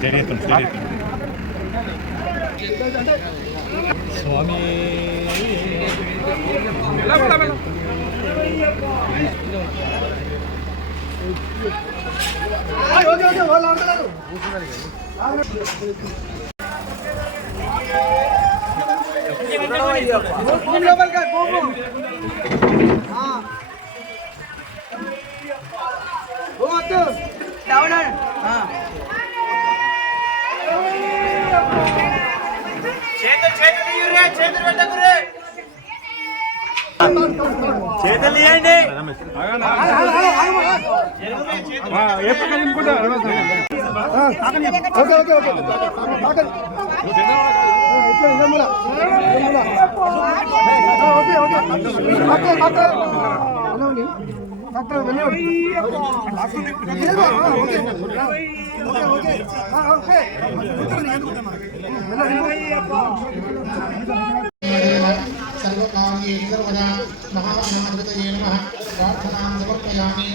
చేతులు ఇవ్వండి okay okay okay తాకండి. ఇట్లా నిజములా. నిజములా. Okay okay doctor okay okay okay doctor సర్వకార్యేణ సర్వదా మహా नमामि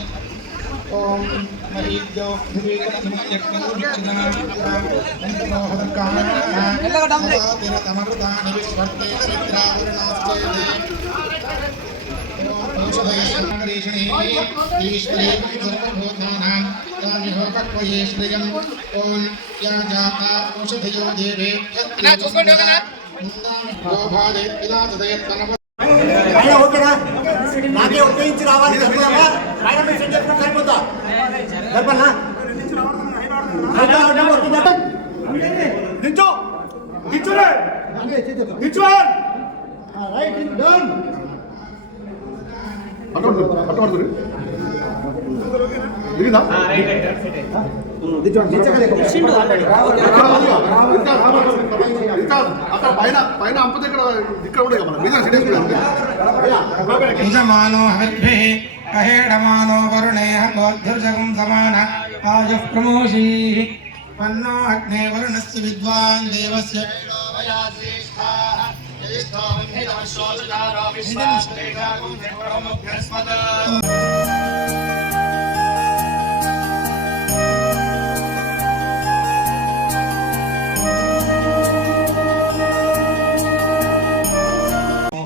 ॐ मरीद्योग्निवेदनमृतमृतानि विस्वर्णे ॐ या जाता ओषधयो देवेभ्यः అయినా ఓకేనా? నాకే ఒక్క ఇంచు రావాలి సరిపోదా పైన మీరు సెట్ చేసుకుంటే సరిపోతా. సరిపోనా? నిల్చో. నిల్చోరే నిల్చో రైట్ డన్. పైన అహేడమానో వరుణేః గోద్ధుర్జగం సమాన ఆయుః ప్రమోషీः పన్నో అగ్నే వరుణస్య విద్వాన్ దేవస్య. విష్ణుం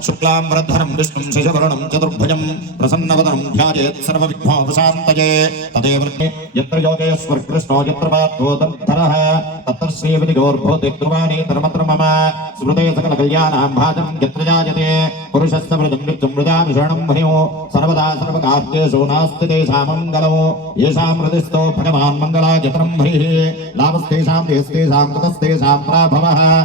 शुक्लाम्बरधरं विष्णुं शिशवरणं चतुर्भुजं प्रसन्नवदनं ध्यायेत् सर्वविघ्नोपशान्तये तदेव यत्र यत्र तत्र मम। स्मृते सकलकल्याणां भाजं यत्र जायते। पुरुषस्य मृदं सर्वदा सर्वकार्येषु नास्ति येषां हृदिस्थो भगवान् हरिः लाभस्तेषां कृतस्तेषां प्राभवः।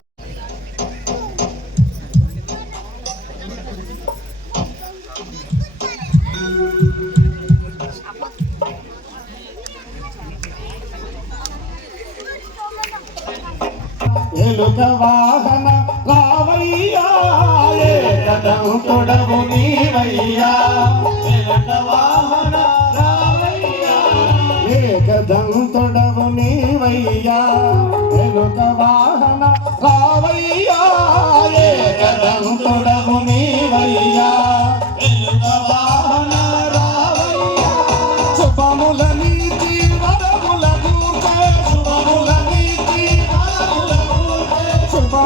ఎలుక వాహన రావయ్యా ఏకదం పొడవు నీవయ్యా. ఎలుక వాహన రావయ్యా ఏకదం తొడవు నీవయ్యా. ఎలుక వాహన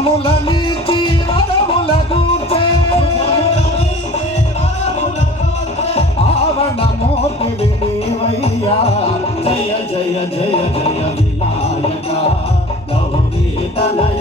శుభముల నీతి వరముల జయ జయ జయ జయ వినాయక. గౌరీ తనయ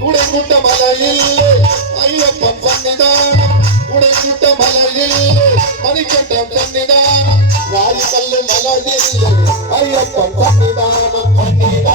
உடைக்குட்ட மலையில் ஐயப்பன் சன்னிதானம் உடைக்குட்ட மலையில் மணிக்கண்டம் சன்னிதானம் வாயு கல்லு மலரில். Hurry up and pop it.